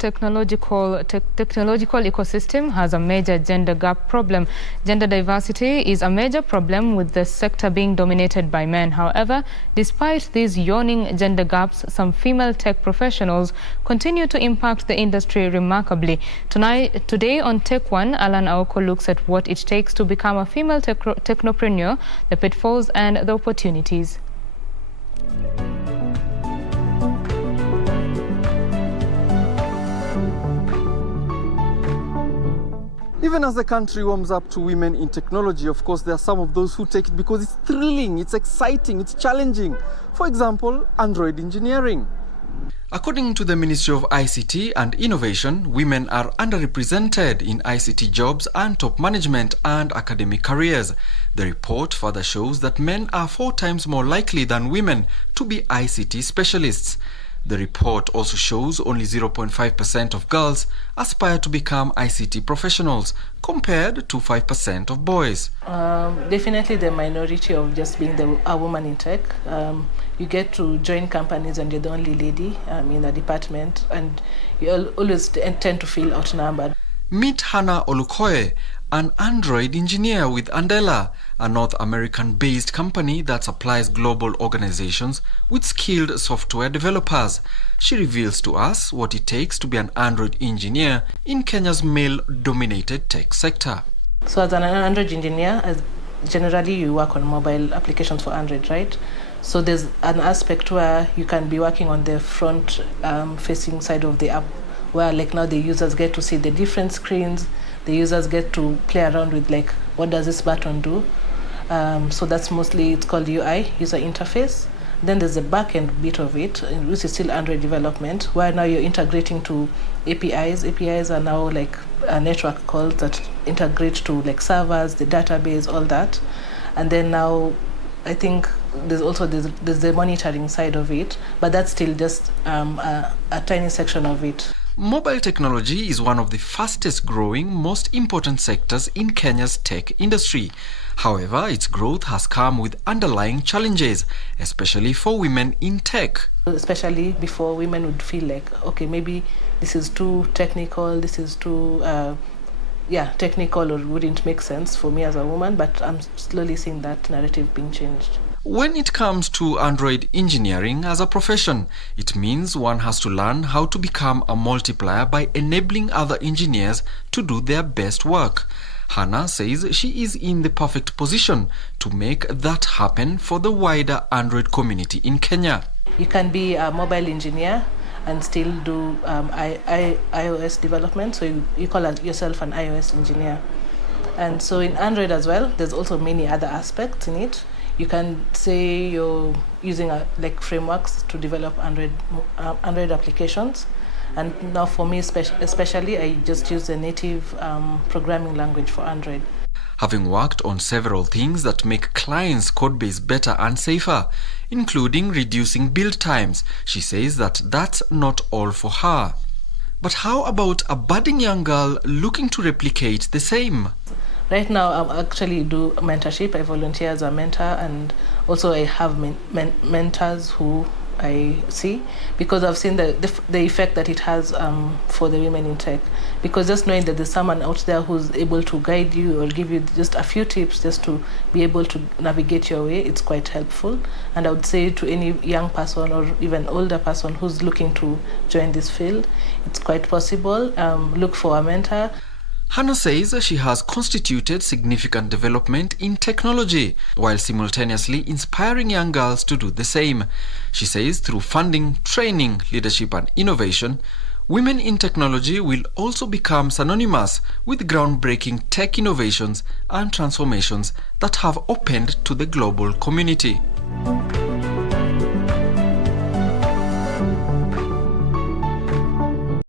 technological ecosystem has a major gender gap problem. Gender diversity is a major problem, with the sector being dominated by men. However, despite these yawning gender gaps, some female tech professionals continue to impact the industry remarkably. Today on Tech One, Alan Aoko looks at what it takes to become a female technopreneur, the pitfalls and the opportunities. Even as the country warms up to women in technology, of course, there are some of those who take it because it's thrilling, it's exciting, it's challenging. For example, Android engineering. According to the Ministry of ICT and Innovation, women are underrepresented in ICT jobs and top management and academic careers. The report further shows that men are 4 times more likely than women to be ICT specialists. The report also shows only 0.5% of girls aspire to become ICT professionals, compared to 5% of boys. Definitely the minority of just being a woman in tech. You get to join companies and you're the only lady in the department, and you always tend to feel outnumbered. Meet Hannah Olukoye, an Android engineer with Andela, a North American-based company that supplies global organizations with skilled software developers. She reveals to us what it takes to be an Android engineer in Kenya's male-dominated tech sector. So as an Android engineer, generally you work on mobile applications for Android, right? So there's an aspect where you can be working on the front-facing side of the app, where like now the users get to see the different screens, the users get to play around with like, what does this button do? So that's mostly, it's called UI, user interface. Then there's the back-end bit of it, which is still Android development, where now you're integrating to APIs. APIs are now like a network calls that integrate to like servers, the database, all that. And then now, I think there's also there's the monitoring side of it, but that's still just a tiny section of it. Mobile technology is one of the fastest growing, most important sectors in Kenya's tech industry. However, its growth has come with underlying challenges, especially for women in tech. Especially before, women would feel like, okay, maybe this is too technical, this is too technical, or wouldn't make sense for me as a woman, but I'm slowly seeing that narrative being changed. When it comes to Android engineering as a profession, it means one has to learn how to become a multiplier by enabling other engineers to do their best work. Hannah says she is in the perfect position to make that happen for the wider Android community in Kenya. You can be a mobile engineer and still do iOS development, so you call yourself an iOS engineer. And so in Android as well, there's also many other aspects in it. You can say you're using like frameworks to develop Android applications. And now for me especially, I just use the native programming language for Android. Having worked on several things that make clients' codebase better and safer, including reducing build times, she says that that's not all for her. But how about a budding young girl looking to replicate the same? Right now, I actually do mentorship. I volunteer as a mentor, and also I have mentors who I see, because I've seen the effect that it has for the women in tech. Because just knowing that there's someone out there who's able to guide you or give you just a few tips just to be able to navigate your way, it's quite helpful. And I would say to any young person or even older person who's looking to join this field, it's quite possible. Look for a mentor. Hannah says she has constituted significant development in technology while simultaneously inspiring young girls to do the same. She says through funding, training, leadership and innovation, women in technology will also become synonymous with groundbreaking tech innovations and transformations that have opened to the global community.